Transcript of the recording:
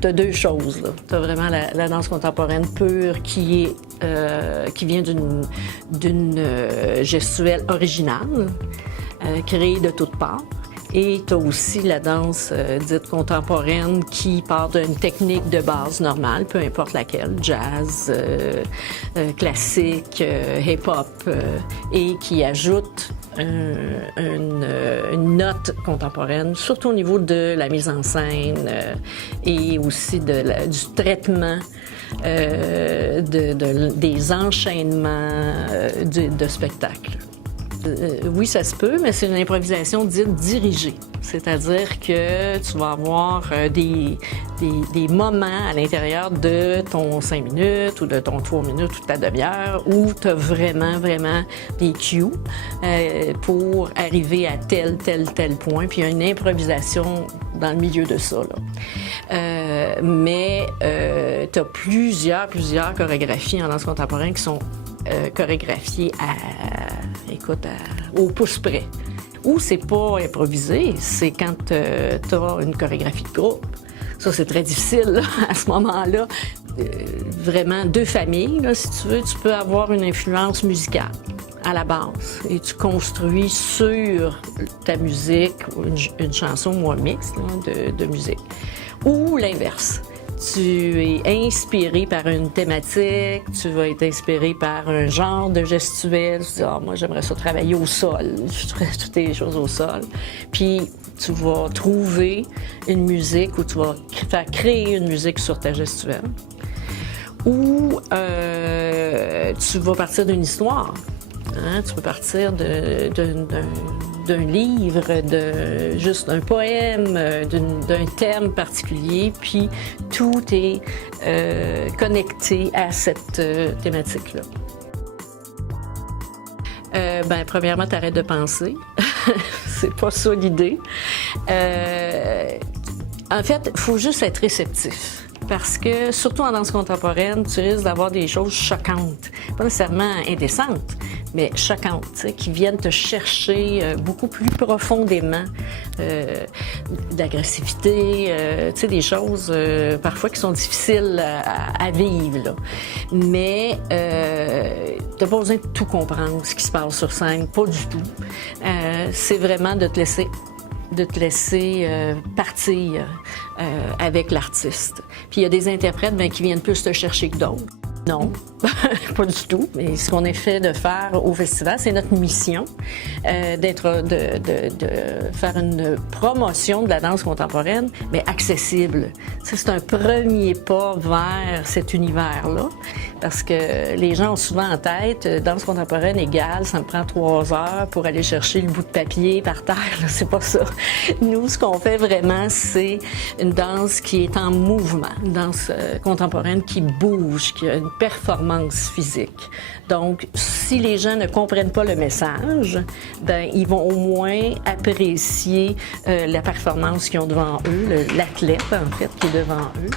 T'as deux choses. T'as vraiment la danse contemporaine pure qui vient d'une gestuelle originale, créée de toutes parts. Et tu as aussi la danse dite contemporaine qui part d'une technique de base normale, peu importe laquelle, jazz, classique, hip-hop, et qui ajoute une note contemporaine, surtout au niveau de la mise en scène et aussi du traitement des enchaînements de spectacles. Oui, ça se peut, mais c'est une improvisation dite dirigée. C'est-à-dire que tu vas avoir des moments à l'intérieur de ton 5 minutes ou de ton 3 minutes ou de ta demi-heure où tu as vraiment des cues pour arriver à tel point. Puis il y a une improvisation dans le milieu de ça, là. Mais tu as plusieurs chorégraphies en danse contemporaine qui sont chorégraphiées au pouce près. Ou c'est pas improvisé, c'est quand tu as une chorégraphie de groupe. Ça, c'est très difficile là, à ce moment-là. Vraiment, deux familles, là, si tu veux, tu peux avoir une influence musicale à la base et tu construis sur ta musique une chanson ou un mix là, de musique. Ou l'inverse. Tu es inspiré par une thématique, tu vas être inspiré par un genre de gestuelle. Tu dis, moi, j'aimerais ça travailler au sol. Je ferais toutes les choses au sol. Puis, tu vas trouver une musique ou tu vas faire créer une musique sur ta gestuelle. Ou tu vas partir d'une histoire. Hein? Tu peux partir d'un livre, juste d'un poème, d'un thème particulier, puis tout est connecté à cette thématique-là. Premièrement, tu arrêtes de penser. C'est pas ça l'idée. En fait, il faut juste être réceptif. Parce que, surtout en danse contemporaine, tu risques d'avoir des choses choquantes. Pas nécessairement indécentes, mais choquantes, qui viennent te chercher beaucoup plus profondément. D'agressivité, des choses parfois qui sont difficiles à vivre. Là. Mais tu n'as pas besoin de tout comprendre, ce qui se passe sur scène, pas du tout. C'est vraiment de te laisser partir avec l'artiste. Puis il y a des interprètes qui viennent plus te chercher que d'autres. Non, pas du tout. Mais ce qu'on essaie de faire au festival, c'est notre mission, de faire une promotion de la danse contemporaine, mais accessible. Ça, c'est un premier pas vers cet univers-là, parce que les gens ont souvent en tête, danse contemporaine égale, ça me prend 3 heures pour aller chercher le bout de papier par terre. C'est pas ça. Nous, ce qu'on fait vraiment, c'est une danse qui est en mouvement, une danse contemporaine qui bouge, qui a une performance physique. Donc, si les gens ne comprennent pas le message, ils vont au moins apprécier la performance qu'ils ont devant eux, l'athlète, en fait, qui est devant eux.